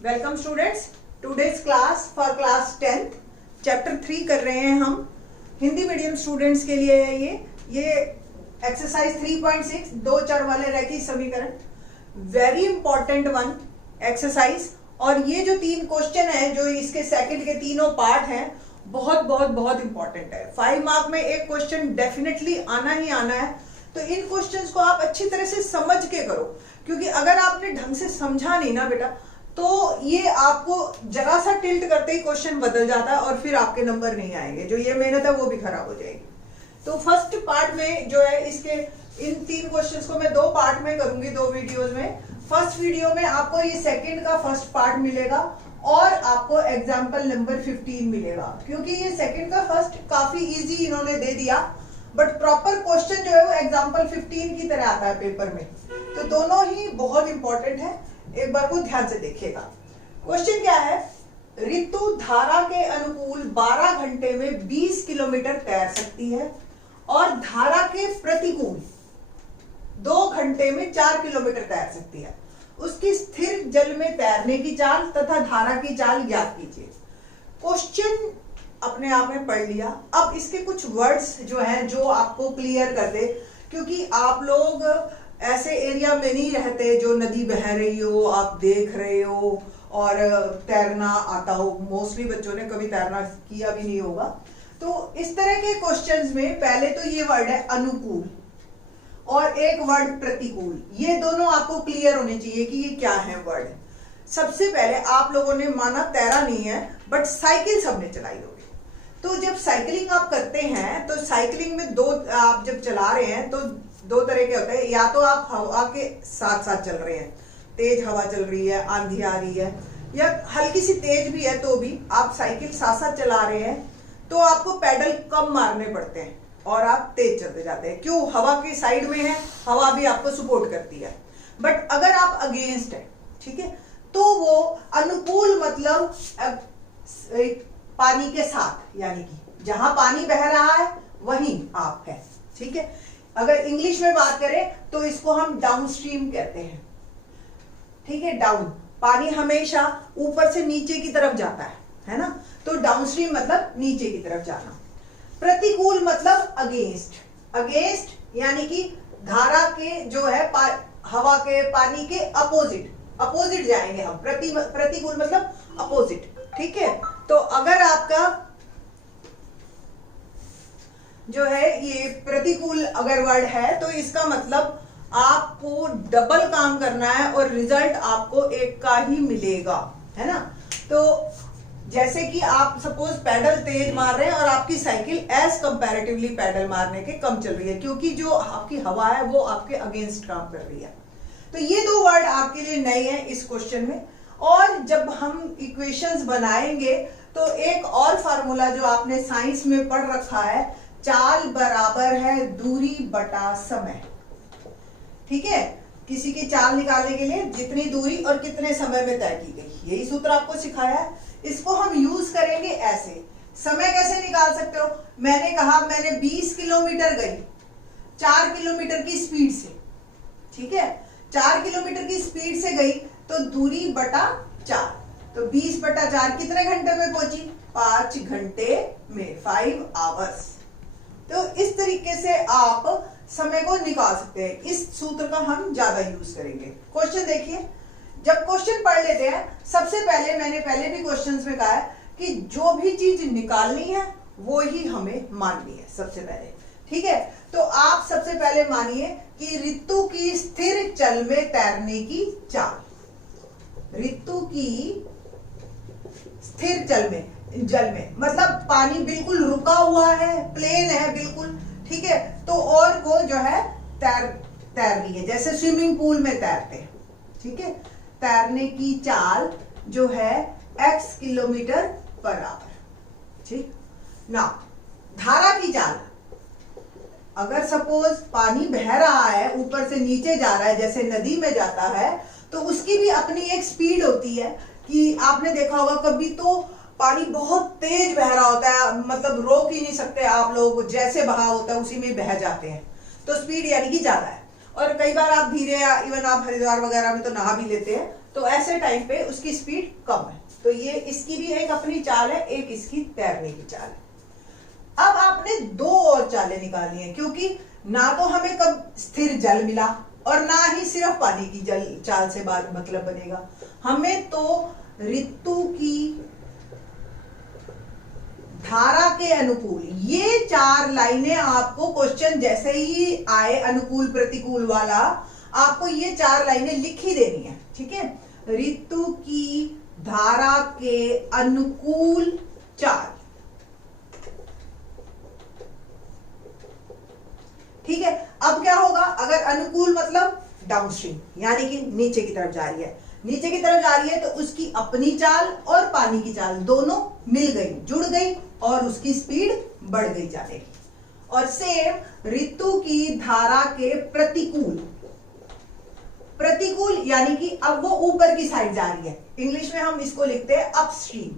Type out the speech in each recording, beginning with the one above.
Welcome students, today's class for class 10th chapter 3 कर रहे हैं हम। हिंदी मीडियम स्टूडेंट्स के लिए है ये एक्सरसाइज 3.6 दो चर वाले रैखिक समीकरण, वेरी इंपॉर्टेंट वन एक्सरसाइज। और ये जो 3 क्वेश्चन है जो इसके सेकंड के तीनों पार्ट हैं बहुत बहुत बहुत इंपॉर्टेंट है। 5 मार्क में एक क्वेश्चन डेफिनेटली आना ही आना है, तो इन क्वेश्चंस को आप अच्छी तरह से समझ के करो, क्योंकि अगर आपने ढंग से समझा नहीं ना बेटा तो ये आपको जरा सा टिल्ट करते ही क्वेश्चन बदल जाता है और फिर आपके नंबर नहीं आएंगे, जो ये मेहनत है वो भी खराब हो जाएगी। तो फर्स्ट पार्ट में जो है इसके इन 3 क्वेश्चंस को मैं 2 पार्ट में करूंगी, 2 वीडियोस में। फर्स्ट वीडियो में आपको ये सेकंड का फर्स्ट पार्ट मिलेगा और आपको एग्जाम्पल नंबर 15 मिलेगा, क्योंकि ये सेकंड का फर्स्ट काफी इजी इन्होंने दे दिया, बट प्रॉपर क्वेश्चन जो है वो एग्जाम्पल 15 की तरह आता है पेपर में। तो दोनों ही बहुत इंपॉर्टेंट है, एक बार को ध्यान से देखिएगा। क्वेश्चन क्या है, ऋतु धारा के अनुकूल 12 घंटे में 20 किलोमीटर तैर सकती है और धारा के प्रतिकूल 2 घंटे में 4 किलोमीटर तैर सकती है। उसकी स्थिर जल में तैरने की चाल तथा धारा की चाल ज्ञात कीजिए। क्वेश्चन अपने आप में पढ़ लिया। अब इसके कुछ वर्ड्स जो हैं जो आपको क्लियर कर दे, क्योंकि आप लोग ऐसे एरिया में नहीं रहते जो नदी बह रही हो, आप देख रहे हो और तैरना आता हो। मोस्टली बच्चों ने कभी तैरना किया भी नहीं होगा। तो इस तरह के क्वेश्चंस में पहले तो ये वर्ड है अनुकूल और एक वर्ड प्रतिकूल, ये दोनों आपको क्लियर होने चाहिए कि ये क्या है वर्ड। सबसे पहले आप लोगों ने माना तैरा नहीं है, बट साइकिल सबने चलाई होगी। तो जब साइकिलिंग आप करते हैं तो साइकिलिंग में आप जब चला रहे हैं तो 2 तरह के होते हैं, या तो आप हवा के साथ साथ चल रहे हैं, तेज हवा चल रही है, आंधी आ रही है, या हल्की सी तेज भी है तो भी आप साइकिल साथ साथ चला रहे हैं, तो आपको पैडल कम मारने पड़ते हैं और आप तेज चलते जाते हैं। क्यों? हवा की साइड में है, हवा भी आपको सपोर्ट करती है। बट अगर आप अगेंस्ट है, ठीक है, तो वो अनुकूल मतलब पानी के साथ, यानी कि जहां पानी बह रहा है वहीं आप है, ठीक है। अगर इंग्लिश में बात करें तो इसको हम डाउन स्ट्रीम कहते हैं, ठीक है। डाउन पानी हमेशा ऊपर से नीचे की तरफ जाता है ना, तो डाउन स्ट्रीम मतलब नीचे की तरफ जाना। प्रतिकूल मतलब अगेंस्ट, अगेंस्ट यानी कि धारा के जो है हवा के पानी के अपोजिट जाएंगे हम। प्रतिकूल मतलब अपोजिट, ठीक है। तो अगर आपका जो है ये प्रतिकूल अगर वर्ड है तो इसका मतलब आपको डबल काम करना है और रिजल्ट आपको एक का ही मिलेगा, है ना। तो जैसे कि आप सपोज पैडल तेज मार रहे हैं और आपकी साइकिल एज कंपैरेटिवली पैडल मारने के कम चल रही है, क्योंकि जो आपकी हवा है वो आपके अगेंस्ट काम कर रही है। तो ये 2 वर्ड आपके लिए नए हैं इस क्वेश्चन में। और जब हम इक्वेशंस बनाएंगे तो एक और फार्मूला जो आपने साइंस में पढ़ रखा है, चाल बराबर है दूरी बटा समय, ठीक है। किसी की चाल निकालने के लिए जितनी दूरी और कितने समय में तय की गई, यही सूत्र आपको सिखाया है। इसको हम यूज करेंगे ऐसे। समय कैसे निकाल सकते हो? मैंने कहा मैंने 20 किलोमीटर गई 4 किलोमीटर की स्पीड से, ठीक है। 4 किलोमीटर की स्पीड से गई तो दूरी बटा 4, तो 20 बटा 4 कितने घंटे में पहुंची? 5 घंटे में, 5 आवर्स। तो इस तरीके से आप समय को निकाल सकते हैं। इस सूत्र का हम ज्यादा यूज करेंगे। क्वेश्चन देखिए, जब क्वेश्चन पढ़ लेते हैं सबसे पहले, मैंने पहले भी क्वेश्चंस में कहा है कि जो भी चीज निकालनी है वो ही हमें माननी है सबसे पहले, ठीक है। तो आप सबसे पहले मानिए कि ऋतु की स्थिर जल में तैरने की चाल। ऋतु की स्थिर जल में मतलब पानी बिल्कुल रुका हुआ है, प्लेन है बिल्कुल, ठीक है। तो और वो जो है तैर रही है, जैसे स्विमिंग पूल में तैरते हैं, ठीक है। तैरने की चाल जो है x किलोमीटर पर आवर, ठीक ना। धारा की चाल, अगर सपोज पानी बह रहा है ऊपर से नीचे जा रहा है जैसे नदी में जाता है, तो उसकी भी अपनी एक स्पीड होती है। कि आपने देखा होगा कभी तो पानी बहुत तेज बह रहा होता है, मतलब रोक ही नहीं सकते आप लोग, जैसे बहाव होता है उसी में बह जाते हैं, तो स्पीड यानी कि ज्यादा है। और कई बार आप धीरे, इवन आप हरिद्वार वगैरह में तो नहा भी लेते हैं तो ऐसे टाइम पे उसकी स्पीड कम है। तो ये इसकी भी एक अपनी चाल है, एक इसकी तैरने की चाल है। अब आपने दो और चालें निकालनी है, क्योंकि ना तो हमें कब स्थिर जल मिला और ना ही सिर्फ पानी की जल चाल से बात मतलब बनेगा। हमें तो ऋतु की धारा के अनुकूल, ये चार लाइनें आपको क्वेश्चन जैसे ही आए अनुकूल प्रतिकूल वाला, आपको ये चार लाइनें लिख ही देनी है, ठीक है। ऋतु की धारा के अनुकूल चाल, ठीक है। अब क्या होगा, अगर अनुकूल मतलब डाउनस्ट्रीम, यानी कि नीचे की तरफ जा रही है, नीचे की तरफ जा रही है तो उसकी अपनी चाल और पानी की चाल दोनों मिल गई, जुड़ गई और उसकी स्पीड बढ़ गई जाने की। और सेम ऋतु की धारा के प्रतिकूल, प्रतिकूल यानी कि अब वो ऊपर की साइड जा रही है, इंग्लिश में हम इसको लिखते हैं अपस्ट्रीम।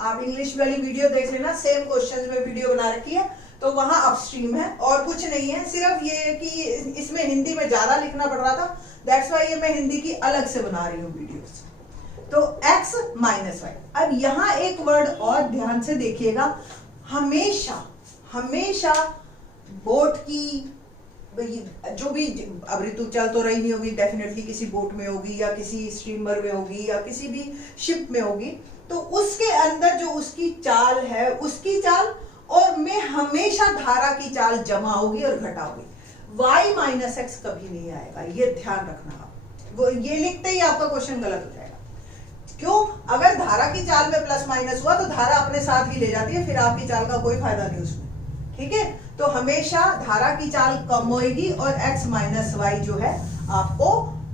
आप इंग्लिश वाली वीडियो देख लेना, सेम क्वेश्चन में वीडियो बना रखी है, तो वहां अपस्ट्रीम है और कुछ नहीं है, सिर्फ ये कि इसमें हिंदी में ज्यादा लिखना पड़ रहा था, दैट्स वाई ये मैं हिंदी की अलग से बना रही हूँ वीडियोस। तो x माइनस वाई। अब यहां एक वर्ड और ध्यान से देखिएगा, हमेशा हमेशा बोट की जो भी, अब ऋतु चल तो रही नहीं होगी, डेफिनेटली किसी बोट में होगी या किसी स्टीमर में होगी या किसी भी शिप में होगी, तो उसके अंदर जो उसकी चाल है, उसकी चाल और में हमेशा धारा की चाल जमा होगी और घटा होगी। y माइनस एक्स कभी नहीं आएगा, ये ध्यान रखना आप। वो ये लिखते ही आपका क्वेश्चन गलत हो जाएगा। क्यों? अगर धारा की चाल में प्लस माइनस हुआ तो धारा अपने साथ ही ले जाती है, फिर आपकी चाल का कोई फायदा नहीं उसमें, ठीक है। तो हमेशा धारा की चाल कम होगी और x माइनस वाई जो है आपको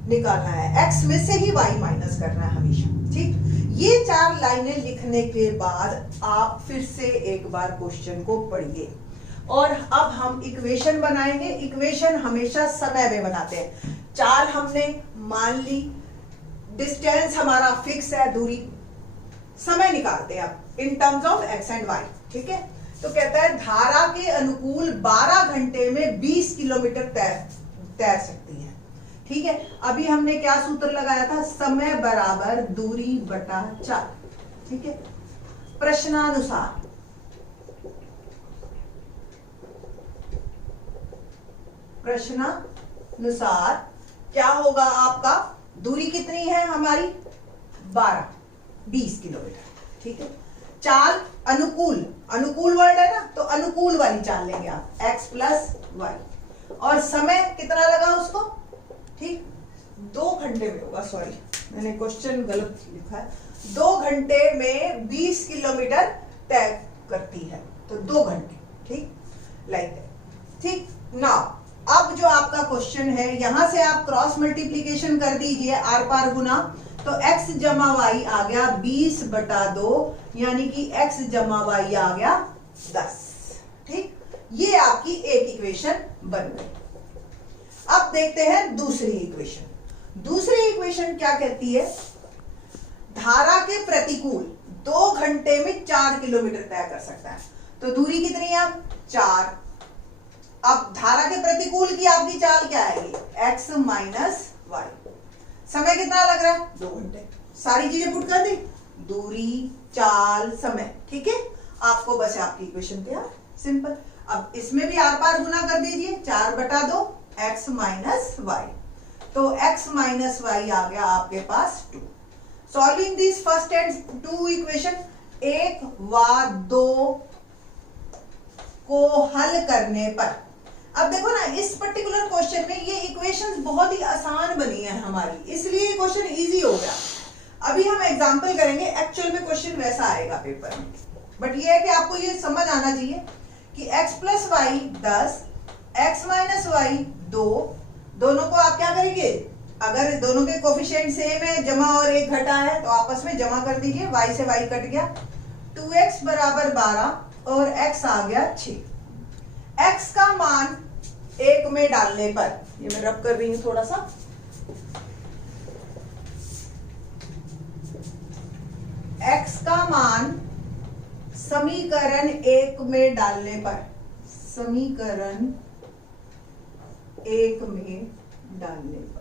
निकालना है, x में से ही y माइनस करना है हमेशा, ठीक। ये चार लाइनें लिखने के बाद आप फिर से एक बार क्वेश्चन को पढ़िए और अब हम इक्वेशन बनाएंगे। इक्वेशन हमेशा समय में बनाते हैं। चाल हमने मान ली, डिस्टेंस हमारा फिक्स है, दूरी, समय निकालते हैं अब in terms of x and y, ठीक है। तो कहता है धारा के अनुकूल 12 घंटे में 20 किलोमीटर तैर सकती है, ठीक है। अभी हमने क्या सूत्र लगाया था, समय बराबर दूरी बटा चाल, ठीक है। प्रश्नानुसार क्या होगा आपका, दूरी कितनी है हमारी 20 किलोमीटर, ठीक है। चाल अनुकूल, अनुकूल वर्ड है ना, तो अनुकूल वाली चाल लेंगे आप, x प्लस वाई। और समय कितना लगा उसको, ठीक, 2 घंटे में होगा, सॉरी मैंने क्वेश्चन गलत लिखा है, 2 घंटे में 20 किलोमीटर तय करती है, तो 2 घंटे, ठीक, लाइक दैट, ठीक। नाउ अब जो आपका क्वेश्चन है, यहां से आप क्रॉस मल्टीप्लीकेशन कर दीजिए, आर पार गुना, तो x जमा वाई आ गया 20 बटा 2, यानी कि x जमा वाई आ गया 10, ठीक। ये आपकी एक इक्वेशन बन गई। अब देखते हैं दूसरी इक्वेशन। दूसरी इक्वेशन क्या कहती है, धारा के प्रतिकूल 2 घंटे में 4 किलोमीटर तय कर सकता है, तो दूरी कितनी है, 4। अब धारा के प्रतिकूल की आपकी चाल क्या आएगी, x माइनस वाई। समय कितना लग रहा है, 2 घंटे। सारी चीजें पुट कर दी, दूरी, चाल, समय, ठीक है। आपको बस आपकी इक्वेशन तैयार, सिंपल। अब इसमें भी आर पार गुना कर दीजिए, 4 बटा 2 x माइनस वाई, तो x माइनस वाई आ गया आपके पास 2। Solving this first and 2 equation, 1 व 2 को हल करने पर, अब देखो ना इस पर्टिकुलर क्वेश्चन में ये इक्वेशंस बहुत ही आसान बनी है हमारी, इसलिए ये क्वेश्चन इजी हो गया। अभी हम एग्जांपल करेंगे, एक्चुअल में क्वेश्चन वैसा आएगा पेपर में, बट ये है कि आपको ये समझ आना चाहिए कि x plus Y 10, x minus Y 2, दोनों को आप क्या करेंगे, अगर दोनों के कोफिशिएंट सेम है, जमा और एक घटा है, तो आपस में जमा कर दीजिए, y से y कट गया, 2x बराबर 12 और x आ गया 6। x का मान 1 में डालने पर, ये मैं रब कर रही हूं थोड़ा सा, x का मान समीकरण 1 में डालने पर, समीकरण 1 में डालने पर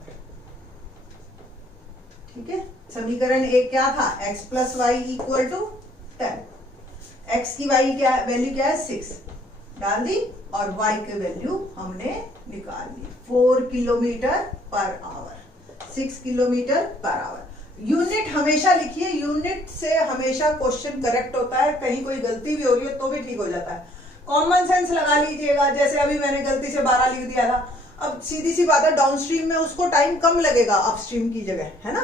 ठीक है, समीकरण एक क्या था, x plus Y equal to 10, x की वाई क्या वैल्यू क्या है 6 डाल दी और y की वैल्यू हमने निकाल ली 4 kilometre per our, 6 kilometre per our. Unit हमेशा लिखिए, यूनिट से हमेशा क्वेश्चन करेक्ट होता है, कहीं कोई गलती भी हो रही है तो भी ठीक हो जाता है। कॉमन सेंस लगा लीजिएगा, जैसे अभी मैंने गलती से 12 लिख दिया था, अब सीधी सी बात है डाउनस्ट्रीम में उसको टाइम कम लगेगा अपस्ट्रीम की जगह, है ना,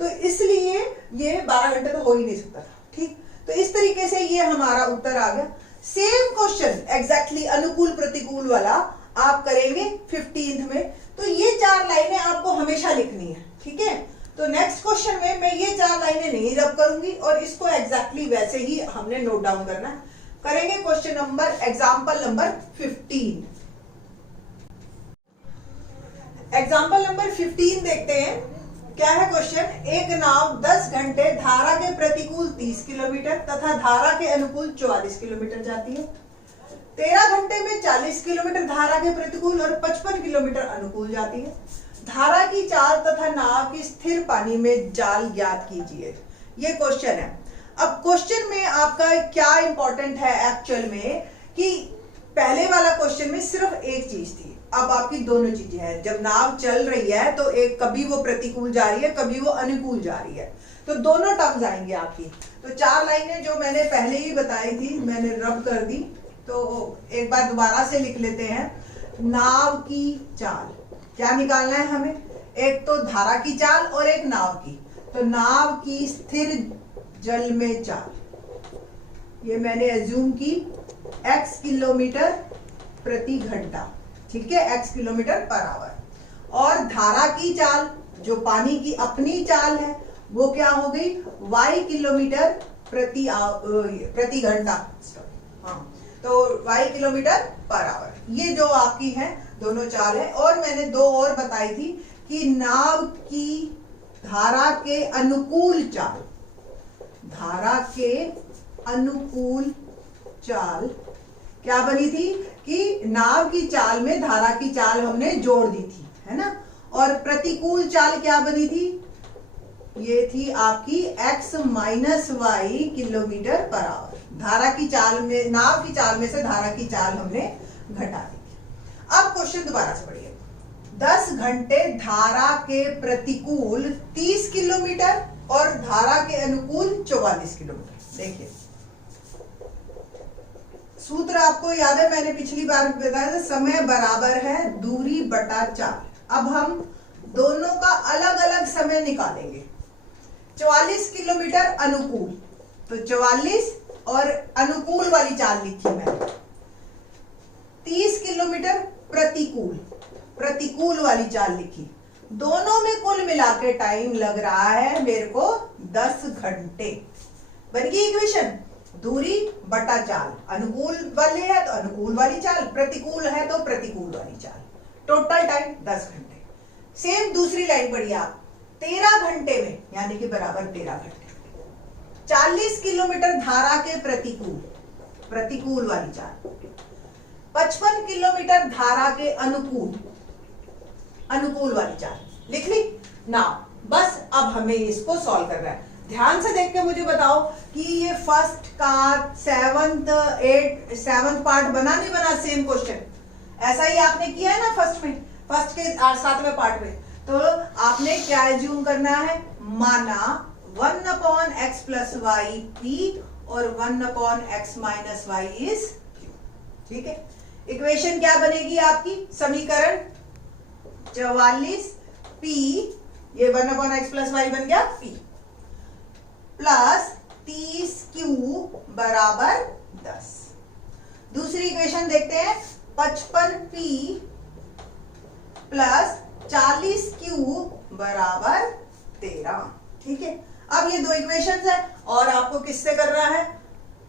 तो इसलिए ये 12 घंटे तो हो ही नहीं सकता था। ठीक, तो इस तरीके से ये हमारा उत्तर आ गया। सेम क्वेश्चन एग्जैक्टली अनुकूल प्रतिकूल वाला आप करेंगे 15th में, तो ये 4 लाइनें आपको हमेशा लिखनी है। ठीक है, तो नेक्स्ट क्वेश्चन में मैं ये 4 लाइनें नहीं रब करूंगी और इसको एग्जैक्टली वैसे ही हमने नोट डाउन करना है। करेंगे question number example number 15। Example number 15 देखते हैं, क्या है क्वेश्चन। एक नाव 10 घंटे धारा के प्रतिकूल 30 किलोमीटर तथा धारा के अनुकूल 44 किलोमीटर जाती है। 13 घंटे में 40 किलोमीटर धारा के प्रतिकूल और 55 किलोमीटर अनुकूल जाती है। धारा की चाल तथा नाव की स्थिर पानी में जाल ज्ञात कीजिए। ये क्वेश्चन है। अब क्वेश्चन में आपका क्या इंपॉर्टेंट है एक्चुअल में, कि पहले वाला क्वेश्चन में सिर्फ एक चीज थी, अब आपकी दोनों चीजें हैं। जब नाव चल रही है तो एक कभी वो प्रतिकूल जा रही है, कभी वो अनुकूल जा रही है, तो दोनों टर्म्स आएंगे आपकी। तो 4 लाइनें जो मैंने पहले ही बताई थी मैंने रब कर दी, तो एक बार दोबारा से लिख लेते हैं। नाव की चाल क्या निकालना है हमें, एक तो धारा की चाल और एक नाव की। तो नाव की स्थिर जल में चाल, ये मैंने एज्यूम की x किलोमीटर प्रति घंटा, ठीक है, x किलोमीटर पर आवर। और धारा की चाल जो पानी की अपनी चाल है वो क्या हो गई, y किलोमीटर प्रति घंटा, हाँ, तो y किलोमीटर पर आवर। ये जो आपकी है दोनों चाल है। और मैंने 2 और बताई थी कि नाव की धारा के अनुकूल चाल, धारा के अनुकूल चाल क्या बनी थी, कि नाव की चाल में धारा की चाल हमने जोड़ दी थी, है ना। और प्रतिकूल चाल क्या बनी थी, ये थी आपकी x minus Y kilometre per hour. धारा की चाल में, नाव की चाल में से धारा की चाल हमने घटा दी। अब क्वेश्चन दोबारा से पढ़िए। 10 घंटे धारा के प्रतिकूल 30 किलोमीटर और धारा के अनुकूल 44 किलोमीटर। देखिए सूत्र आपको याद है, मैंने पिछली बार बताया था, समय बराबर है दूरी बटा चाल। अब हम दोनों का अलग अलग समय निकालेंगे। 44 किलोमीटर अनुकूल, तो 44 और अनुकूल वाली चाल लिखी मैंने। 30 किलोमीटर प्रतिकूल, प्रतिकूल वाली चाल लिखी। दोनों में कुल मिलाकर टाइम लग रहा है मेरे को 10 घंटे। बन गई इक्वेशन, दूरी बटा चाल, अनुकूल वाले है तो अनुकूल वाली चाल, प्रतिकूल है तो प्रतिकूल वाली चाल। टोटल टाइम 10 घंटे। सेम दूसरी लाइन पढ़िए आप, 13 घंटे में यानी कि बराबर 13 घंटे, 40 किलोमीटर धारा के प्रतिकूल, प्रतिकूल वाली चाल, 55 किलोमीटर धारा के अनुकूल, अनुकूल वाली चाल लिख ली ना। बस अब हमें इसको सॉल्व करना है। ध्यान से देख के मुझे बताओ कि ये फर्स्ट का 7th पार्ट बना नहीं बना, सेम क्वेश्चन ऐसा ही आपने किया है ना फर्स्ट में, फर्स्ट के 7वें पार्ट में। तो आपने क्या एज्यूम करना है, माना 1/x प्लस वाई पी और 1/x minus Y is q। ठीक है, इक्वेशन क्या बनेगी आपकी, समीकरण 44 p, ये 1/x प्लस वाई बन गया p, प्लस 30q बराबर 10। दूसरी इक्वेशन देखते हैं, 55p प्लस 40q बराबर 13। ठीक है, अब ये 2 इक्वेशंस है और आपको किससे करना है,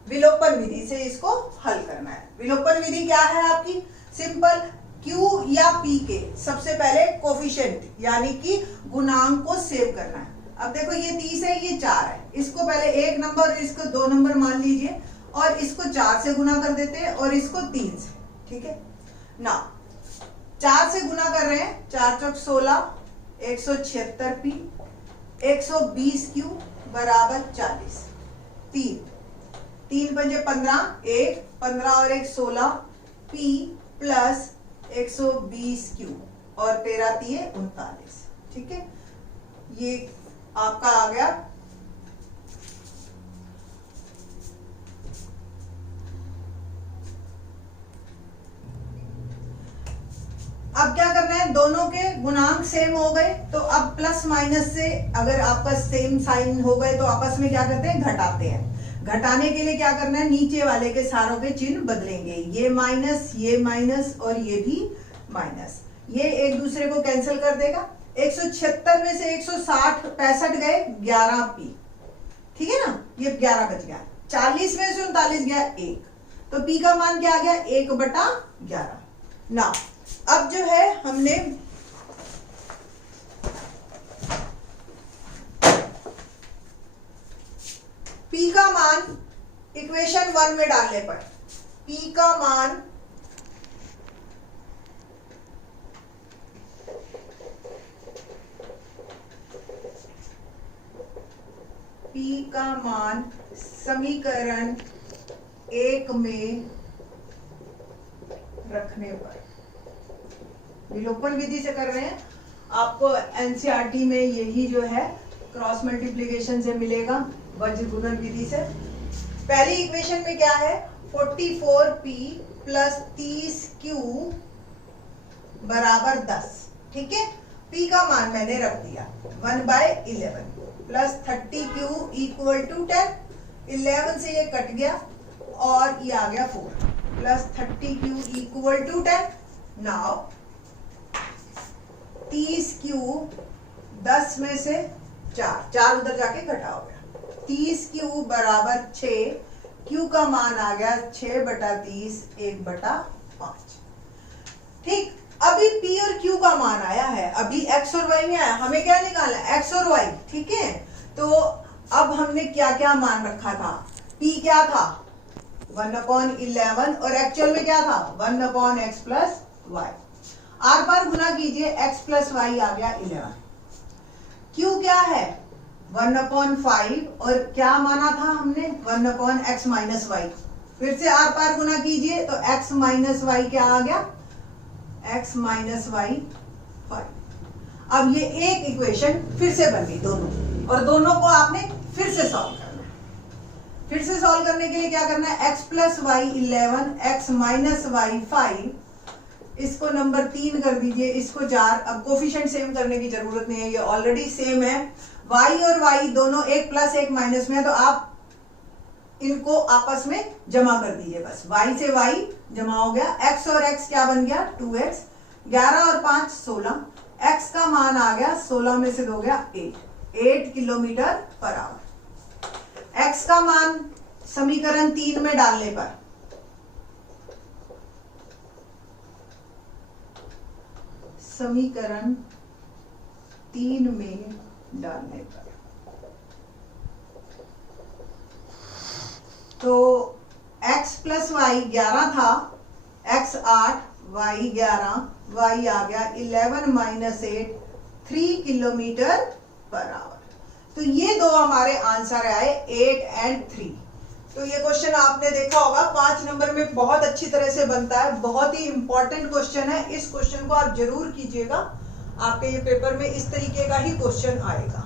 विलोपन विधि से इसको हल करना है। विलोपन विधि क्या है आपकी, सिंपल, q या p के सबसे पहले कोफिशिएंट यानी कि गुणांक को सेव करना है। अब देखो ये 30 है, ये 4 है, इसको पहले 1 नंबर और इसको 2 नंबर मान लीजिए और इसको 4 से गुना कर देते हैं और इसको 3 से। ठीक है ना, 4 से गुना कर रहे हैं, 4 चौक 16, 176p 120 क्यू बराबर 40। 3 पंजे 15, 1 15 और 1 16 पी प्लस 120 क्यू और 13 तिये 39। ठीक है, ये आपका आ गया। अब क्या करना है, दोनों के गुणांक सेम हो गए तो अब प्लस माइनस से अगर आपका सेम साइन हो गए तो आपस में क्या करते हैं, घटाते हैं। घटाने के लिए क्या करना है, नीचे वाले के सारों के चिन्ह बदलेंगे, ये माइनस और ये भी माइनस, ये एक दूसरे को कैंसिल कर देगा। 176 में से 160 65 गए, 11 पी। ठीक है ना, ये 11 बच गया। 40 में से 39 गया 1, तो पी का मान क्या आ गया, 1/11। ना अब जो है हमने P का मान इक्वेशन 1 में डालने पर P का मान समीकरण 1 में रखने पर, विलोपन विधि से कर रहे हैं, आपको एनसीईआरटी में यही जो है क्रॉस मल्टीप्लिकेशन से मिलेगा, वज्र गुणन विधि से। पहली इक्वेशन में क्या है, 44p प्लस 30q बराबर 10। ठीक है, p का मान मैंने रख दिया 1/11 प्लस 30q इक्वल टू 10। 11 से ये कट गया और ये आ गया 4 plus 30q equal to 10। Now 30q 10 में से 4 उधर जाके घटा हो गया, 30q बराबर 6, q का मान आ गया 6/30 1/5। ठीक, अभी p और q का मान आया है, अभी x और y में आया, हमें क्या निकालना है, x और y। ठीक है, तो अब हमने क्या क्या मान रखा था, p क्या था 1/11 और एक्चुअल में क्या था 1/x प्लस y। आर पार गुना कीजिए, x प्लस y आ गया 11। q क्या है 1/5 और क्या माना था हमने 1/x माइनस y। फिर से आर पार गुना कीजिए तो x माइनस y क्या आ गया, x माइनस y 5। अब ये एक इक्वेशन फिर से बन गई दोनों, और दोनों को आपने फिर से सॉल्व करना है। फिर से सॉल्व करने के लिए क्या करना है, x plus y 11, x minus y 5, इसको नंबर 3 कर दीजिए, इसको 4। अब कोफिशिएंट सेम करने की जरूरत नहीं है, ये ऑलरेडी सेम है। y और y दोनों एक प्लस एक माइनस में है, तो आप इनको आपस में जमा कर दीजिए, बस y से y जमा हो गया। x और x क्या बन गया 2x, 11 और 5 16, x का मान आ गया 16 में से 2 गया 8 किलोमीटर पर आवर। x का मान समीकरण 3 में डालने पर समीकरण 3 में डालने पर तो x प्लस वाई 11 था, x 8 y 11, y आ गया 11 माइनस 8 3 किलोमीटर पर आवर। तो ये दो हमारे आंसर आए 8 और 3। तो ये क्वेश्चन आपने देखा होगा 5 नंबर में बहुत अच्छी तरह से बनता है, बहुत ही इंपॉर्टेंट क्वेश्चन है। इस क्वेश्चन को आप जरूर कीजिएगा, आपके ये पेपर में इस तरीके का ही क्वेश्चन आएगा।